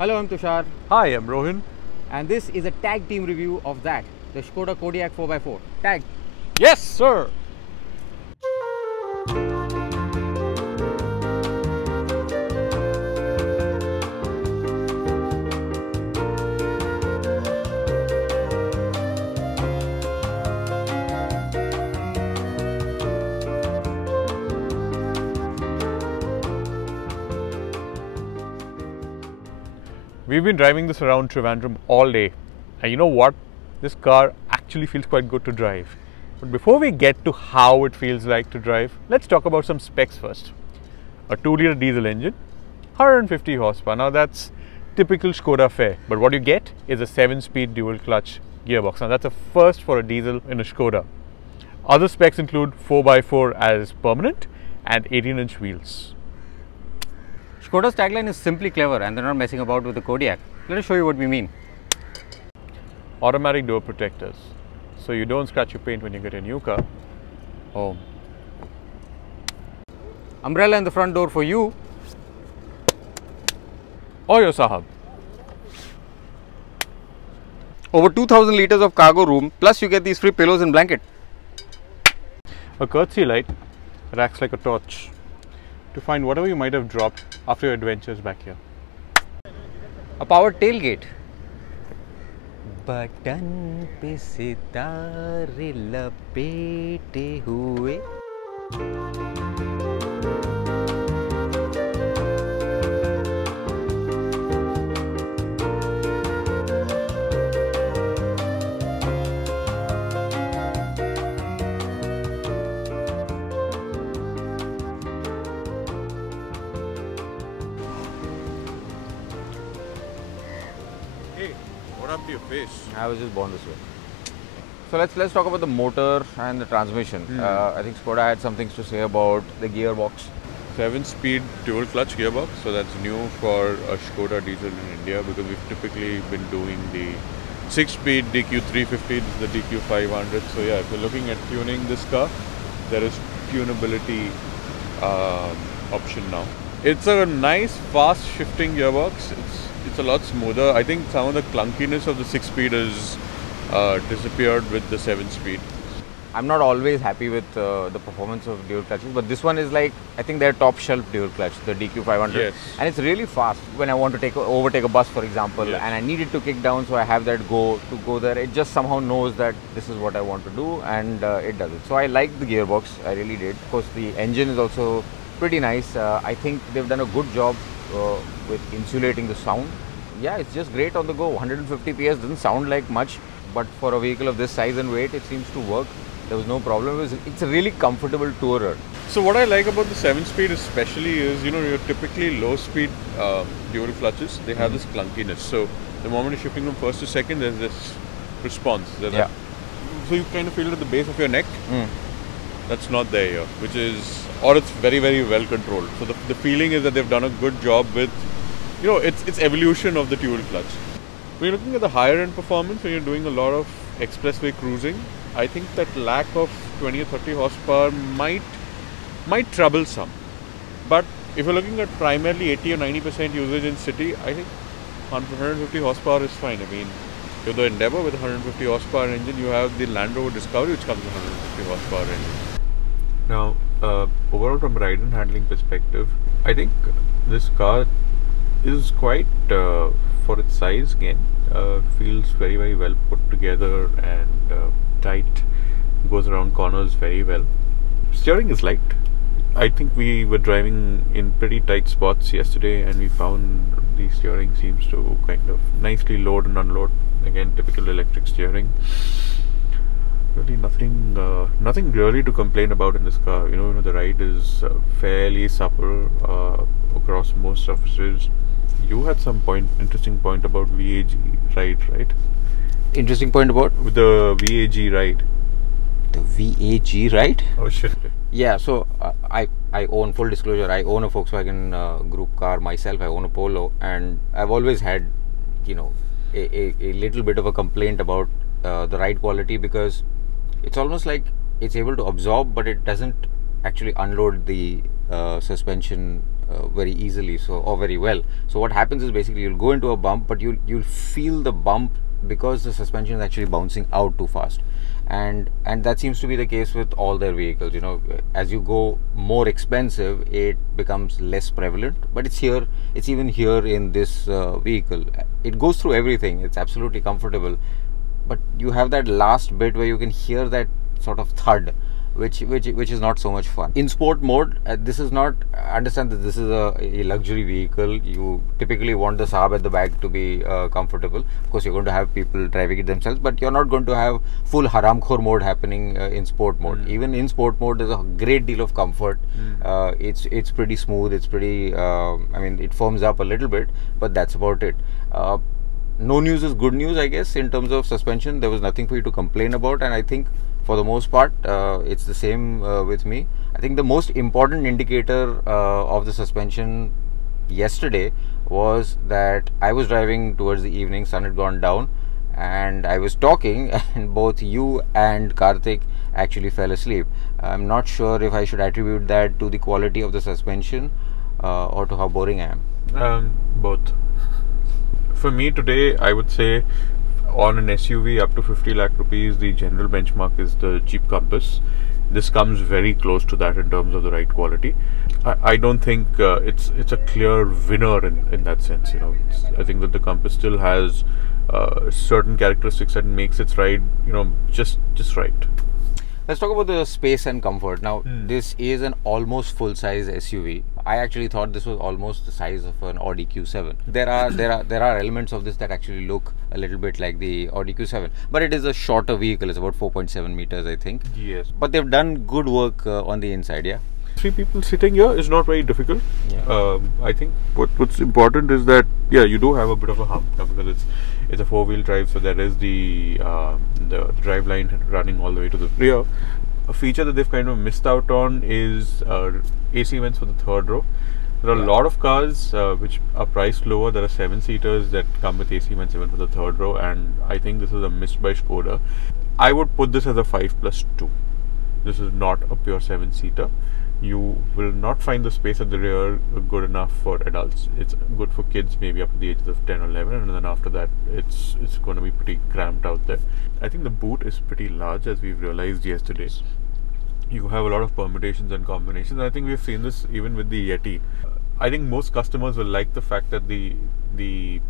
Hello, I'm Tushar. Hi, I'm Rohin. And this is a tag team review of that, the Skoda Kodiaq 4x4. Tag. Yes, sir. We've been driving this around Trivandrum all day, and you know what? This car actually feels quite good to drive. But before we get to how it feels like to drive, let's talk about some specs first. A 2-liter diesel engine, 150 horsepower. Now that's typical Skoda fare, but what you get is a 7-speed dual clutch gearbox. Now that's a first for a diesel in a Skoda. Other specs include 4x4 as permanent and 18-inch wheels. Skoda's tagline is simply clever and they're not messing about with the Kodiaq. Let us show you what we mean. Automatic door protectors, so you don't scratch your paint when you get a new car home. Umbrella in the front door for you or your sahab. Over 2000 liters of cargo room, plus you get these free pillows and blanket. A courtesy light that acts like a torch to find whatever you might have dropped after your adventures back here. A powered tailgate. Button पे सितारे लपेटे हुए. Hey, what up to your face? I was just born this way. So let's talk about the motor and the transmission. I think Skoda had some things to say about the gearbox. 7-speed dual clutch gearbox, so that's new for a Skoda diesel in India because we've typically been doing the 6-speed DQ350, the DQ500. So yeah, if you're looking at tuning this car, there is tunability option now. It's a nice fast shifting gearbox. It's a lot smoother. I think some of the clunkiness of the 6-speed is disappeared with the 7-speed. I'm not always happy with the performance of dual clutches, but this one is like, I think they're top shelf dual clutch, the DQ500. Yes. And it's really fast. When I want to overtake a bus, for example, Yes. and I need it to kick down, so I have that go there. It just somehow knows that this is what I want to do, and it does it. So I like the gearbox, I really did. Of course, the engine is also pretty nice. I think they've done a good job with insulating the sound. Yeah, it's just great on the go. 150 PS doesn't sound like much, but for a vehicle of this size and weight, it seems to work. There was no problem. It's a really comfortable tourer. So what I like about the 7-speed especially is, you know, your typically low-speed dual clutches, they have this clunkiness. So the moment you're shifting from first to second, there's this response. Yeah. So you kind of feel it at the base of your neck. That's not there here, which is, or it's very, very well controlled. So the feeling is that they've done a good job with, you know, it's evolution of the dual clutch. When you're looking at the higher end performance, when you're doing a lot of expressway cruising, I think that lack of 20 or 30 horsepower might trouble some. But if you're looking at primarily 80 or 90% usage in city, I think 150 horsepower is fine. I mean, you're the Endeavour with a 150 horsepower engine, you have the Land Rover Discovery which comes with a 150 horsepower engine. Now, overall from a ride and handling perspective, I think this car is quite, for its size again, feels very, very well put together and tight, goes around corners very well. Steering is light. I think we were driving in pretty tight spots yesterday and we found the steering seems to kind of nicely load and unload. Again, typical electric steering. Really nothing really to complain about in this car. You know, the ride is fairly supple across most surfaces. You had some interesting point about VAG ride, right? Interesting point about? With the VAG ride. The VAG ride? Oh shit. Yeah, so I own, full disclosure, I own a Volkswagen group car myself. I own a Polo, and I've always had, you know, a little bit of a complaint about the ride quality, because it's almost like it's able to absorb, but it doesn't actually unload the suspension very easily, or very well. So what happens is basically you'll go into a bump, but you'll feel the bump because the suspension is actually bouncing out too fast. And that seems to be the case with all their vehicles. As you go more expensive, it becomes less prevalent, but it's even here in this vehicle. It goes through everything. It's absolutely comfortable, but you have that last bit where you can hear that sort of thud, which is not so much fun. In sport mode, this is not, understand that this is a luxury vehicle. You typically want the Saab at the back to be comfortable. Of course, you're going to have people driving it themselves, but you're not going to have full haramkhor mode happening in sport mode. Even in sport mode, there's a great deal of comfort. It's pretty smooth. It's pretty, it firms up a little bit, but that's about it. No news is good news, I guess, in terms of suspension. There was nothing for you to complain about, and I think for the most part, it's the same with me. I think the most important indicator of the suspension yesterday was that I was driving towards the evening, sun had gone down, and I was talking, and both you and Karthik actually fell asleep. I'm not sure if I should attribute that to the quality of the suspension or to how boring I am. Both. For me today, I would say on an SUV up to 50 lakh rupees, the general benchmark is the Jeep Compass. This comes very close to that in terms of the ride quality. I don't think it's a clear winner in that sense. I think that the Compass still has certain characteristics that makes its ride, just right. Let's talk about the space and comfort. Now, this is an almost full-size SUV. I actually thought this was almost the size of an Audi Q7. There are elements of this that actually look a little bit like the Audi Q7, but it is a shorter vehicle. It's about 4.7 meters, I think. Yes. But they've done good work on the inside, yeah. 3 people sitting here is not very difficult. Yeah. I think what's important is that you do have a bit of a hump because it's a 4-wheel drive, so there is the drive line running all the way to the rear. A feature that they've kind of missed out on is AC vents for the third row. There are a lot of cars which are priced lower. There are 7-seaters that come with AC vents even for the third row, and I think this is a miss by Skoda. I would put this as a 5+2. This is not a pure 7-seater. You will not find the space at the rear good enough for adults. It's good for kids maybe up to the ages of 10 or 11, and then after that it's going to be pretty cramped out there. I think the boot is pretty large, as we've realized yesterday. You have a lot of permutations and combinations, and I think we've seen this even with the Yeti. I think most customers will like the fact that the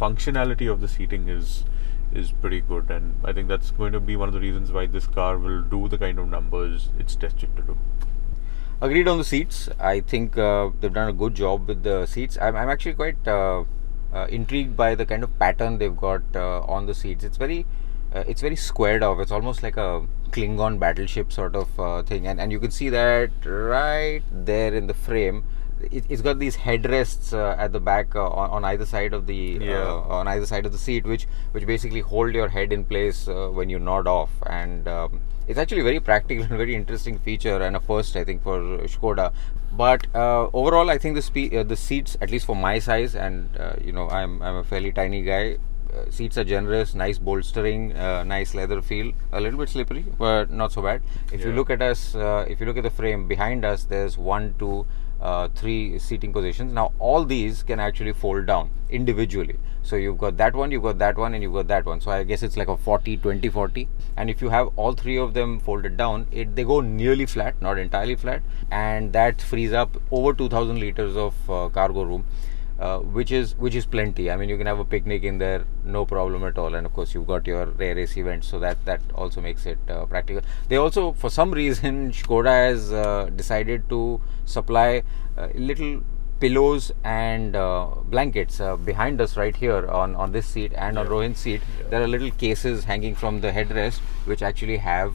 functionality of the seating is pretty good, and I think that's going to be one of the reasons why this car will do the kind of numbers it's tested to do. Agreed on the seats. I think they've done a good job with the seats. I'm actually quite intrigued by the kind of pattern they've got on the seats. It's very squared off. It's almost like a Klingon battleship sort of thing, and you can see that right there in the frame. It's got these headrests at the back on either side of the seat, which basically hold your head in place when you nod off, and it's actually very practical and very interesting feature, and a first I think for Skoda. But overall, I think the seats, at least for my size, and I'm a fairly tiny guy. Seats are generous, nice bolstering, nice leather feel, a little bit slippery, but not so bad. If you look at us, if you look at the frame behind us, there's 1, 2, 3 seating positions. Now all these can actually fold down individually. So you've got that one, you've got that one, and you've got that one. So I guess it's like a 40-20-40. And if you have all 3 of them folded down, they go nearly flat, not entirely flat, and that frees up over 2,000 liters of cargo room. Which is plenty. I mean, you can have a picnic in there, no problem at all. And of course, you've got your rear AC vents, so that also makes it practical. They also, for some reason, Skoda has decided to supply little pillows and blankets behind us right here on this seat and on Rohin's seat. There are little cases hanging from the headrest which actually have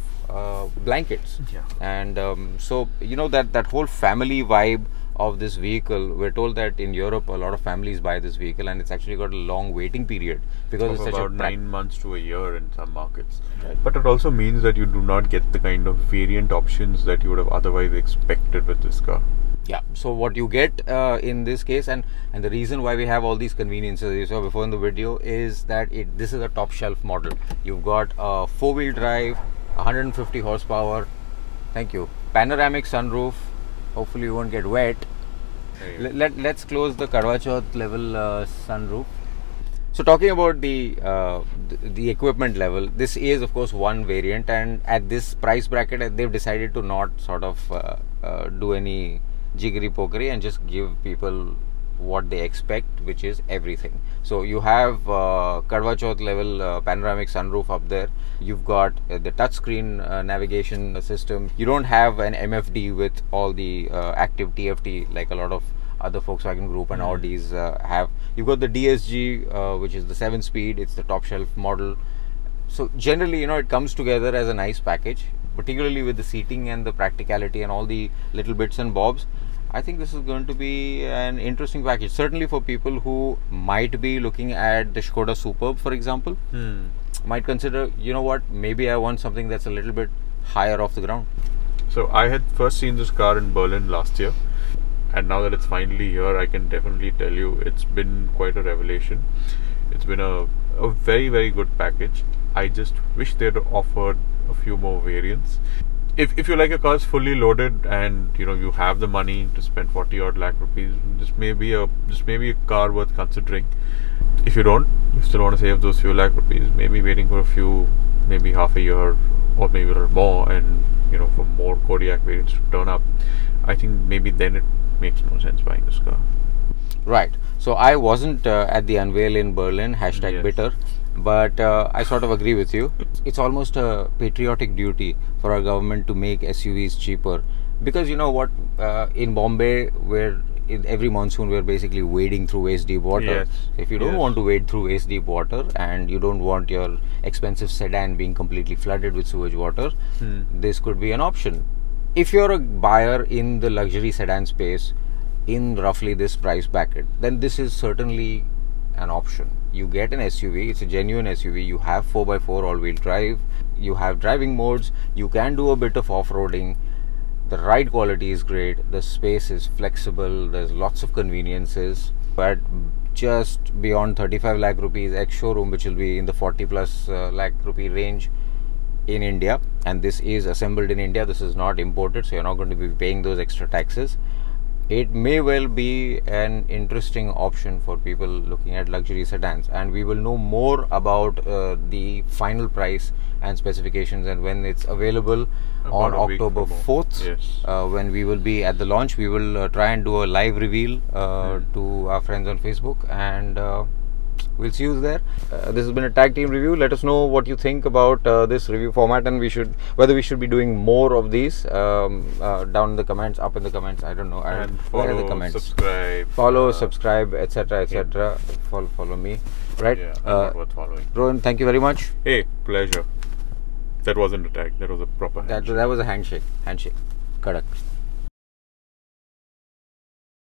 blankets. And so that whole family vibe of this vehicle. We're told that in Europe a lot of families buy this vehicle, and it's actually got a long waiting period because it's such about 9 months to a year in some markets. But it also means that you do not get the kind of variant options that you would have otherwise expected with this car. Yeah, so what you get in this case, and the reason why we have all these conveniences you saw before in the video, is that this is a top shelf model. You've got a 4-wheel drive, 150 horsepower, thank you, panoramic sunroof, hopefully you won't get wet, Let's close the Kadwa Chauth level sunroof. So talking about the equipment level, this is of course one variant, and at this price bracket they've decided to not sort of do any jiggery pokery and just give people what they expect, which is everything. So you have Kadwa Chauth level panoramic sunroof up there. You've got the touchscreen navigation system. You don't have an MFD with all the active TFT like a lot of other Volkswagen Group and Audis have. You've got the DSG, which is the 7-speed. It's the top shelf model. So generally, it comes together as a nice package, particularly with the seating and the practicality and all the little bits and bobs. I think this is going to be an interesting package. Certainly for people who might be looking at the Skoda Superb, for example, might consider, maybe I want something that's a little bit higher off the ground. So I had first seen this car in Berlin last year, and now that it's finally here, I can definitely tell you it's been quite a revelation. It's been a very, very good package. I just wish they'd offered a few more variants. If you like your car's fully loaded and you have the money to spend 40 odd lakh rupees, this may be a car worth considering. If you don't, you still want to save those few lakh rupees, maybe waiting for maybe half a year or maybe a little more, and for more Kodiaq variants to turn up, I think maybe then it makes no sense buying this car. Right. So I wasn't at the unveil in Berlin, #bitter, but I sort of agree with you. It's almost a patriotic duty for our government to make SUVs cheaper, because in Bombay, where in every monsoon we're basically wading through waist deep water. Yes. If you don't want to wade through waist deep water and you don't want your expensive sedan being completely flooded with sewage water, this could be an option. If you're a buyer in the luxury sedan space in roughly this price bracket, then this is certainly an option. You get an SUV, it's a genuine SUV, you have 4x4 all-wheel drive, you have driving modes, you can do a bit of off-roading, the ride quality is great, the space is flexible, there's lots of conveniences, but just beyond 35 lakh rupees ex-showroom, which will be in the 40 plus lakh rupee range in India, and this is assembled in India, this is not imported, so you're not going to be paying those extra taxes. It may well be an interesting option for people looking at luxury sedans, and we will know more about the final price and specifications and when it's available on October 4th. Yes. When we will be at the launch. We will try and do a live reveal to our friends on Facebook, and we'll see you there. This has been a tag team review. Let us know what you think about this review format, and whether we should be doing more of these down in the comments, up in the comments. I don't know. And follow, the comments. Subscribe, etc. Yeah. Follow me, right? Yeah, not worth following. Rohin, thank you very much. Hey, pleasure. That wasn't a tag. That was a proper handshake. That was a handshake. Kodiaq.